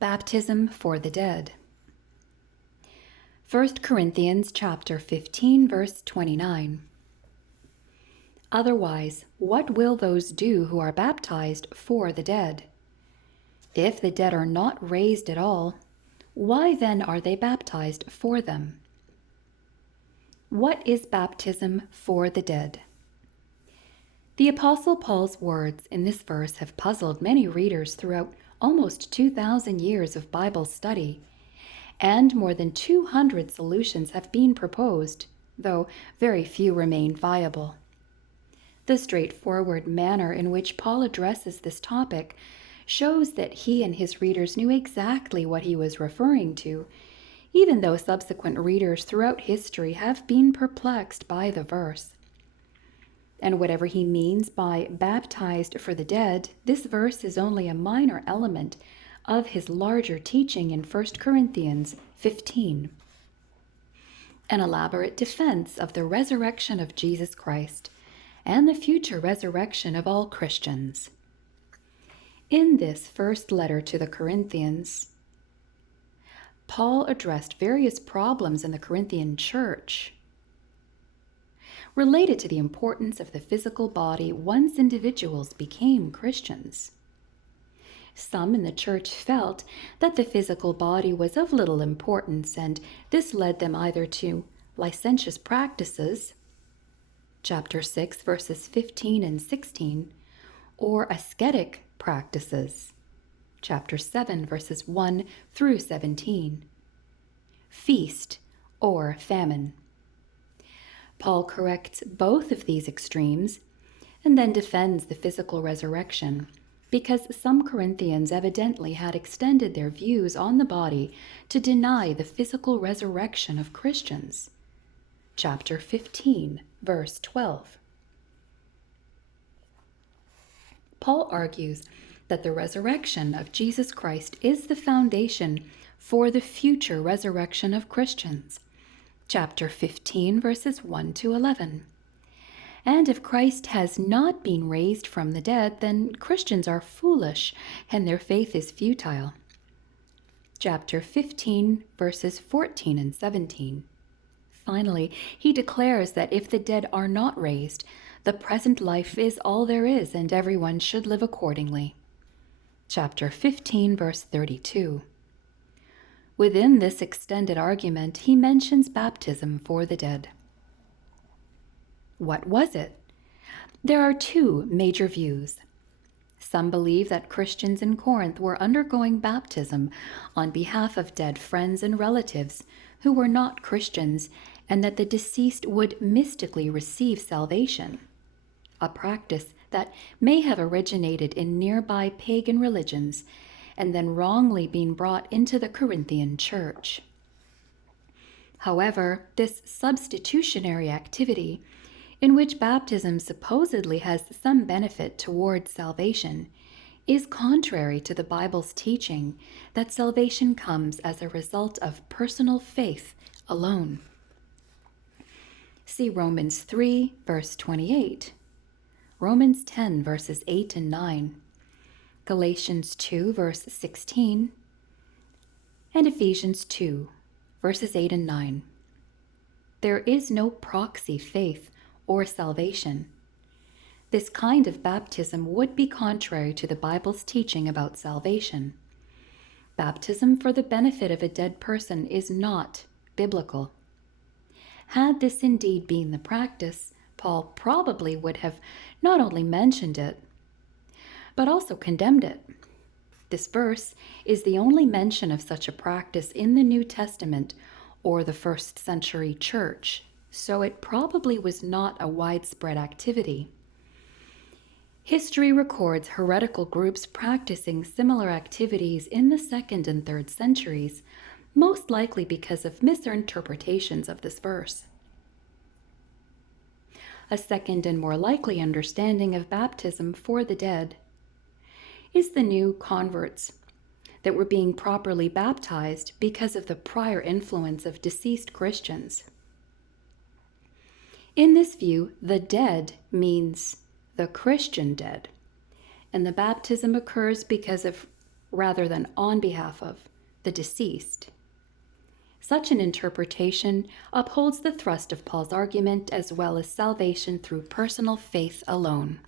Baptism for the dead. 1 Corinthians chapter 15, verse 29. Otherwise, what will those do who are baptized for the dead? If the dead are not raised at all, why then are they baptized for them? What is baptism for the dead? The Apostle Paul's words in this verse have puzzled many readers throughout almost 2,000 years of Bible study, and more than 200 solutions have been proposed, though very few remain viable. The straightforward manner in which Paul addresses this topic shows that he and his readers knew exactly what he was referring to, even though subsequent readers throughout history have been perplexed by the verse. And whatever he means by baptized for the dead, this verse is only a minor element of his larger teaching in 1 Corinthians 15. An elaborate defense of the resurrection of Jesus Christ and the future resurrection of all Christians. In this first letter to the Corinthians, Paul addressed various problems in the Corinthian church related to the importance of the physical body once individuals became Christians. Some in the church felt that the physical body was of little importance, and this led them either to licentious practices, chapter 6, verses 15 and 16, or ascetic practices, chapter 7, verses 1 through 17, feast or famine. Paul corrects both of these extremes and then defends the physical resurrection, because some Corinthians evidently had extended their views on the body to deny the physical resurrection of Christians. Chapter 15, verse 12. Paul argues that the resurrection of Jesus Christ is the foundation for the future resurrection of Christians. Chapter 15, verses 1 to 11. And if Christ has not been raised from the dead, then Christians are foolish and their faith is futile. Chapter 15, verses 14 and 17. Finally, he declares that if the dead are not raised, the present life is all there is, and everyone should live accordingly. Chapter 15, verse 32. Within this extended argument, he mentions baptism for the dead. What was it? There are two major views. Some believe that Christians in Corinth were undergoing baptism on behalf of dead friends and relatives who were not Christians, and that the deceased would mystically receive salvation, a practice that may have originated in nearby pagan religions and then wrongly been brought into the Corinthian church. However, this substitutionary activity, in which baptism supposedly has some benefit towards salvation, is contrary to the Bible's teaching that salvation comes as a result of personal faith alone. See Romans 3, verse 28, Romans 10, verses 8 and 9, Galatians 2, verse 16, and Ephesians 2, verses 8 and 9. There is no proxy faith or salvation. This kind of baptism would be contrary to the Bible's teaching about salvation. Baptism for the benefit of a dead person is not biblical. Had this indeed been the practice, Paul probably would have not only mentioned it, but also condemned it. This verse is the only mention of such a practice in the New Testament or the first century church, so it probably was not a widespread activity. History records heretical groups practicing similar activities in the 2nd and 3rd centuries, most likely because of misinterpretations of this verse. A second and more likely understanding of baptism for the dead is the new converts that were being properly baptized because of the prior influence of deceased Christians. In this view, the dead means the Christian dead, and the baptism occurs because of rather than on behalf of, the deceased. Such an interpretation upholds the thrust of Paul's argument as well as salvation through personal faith alone.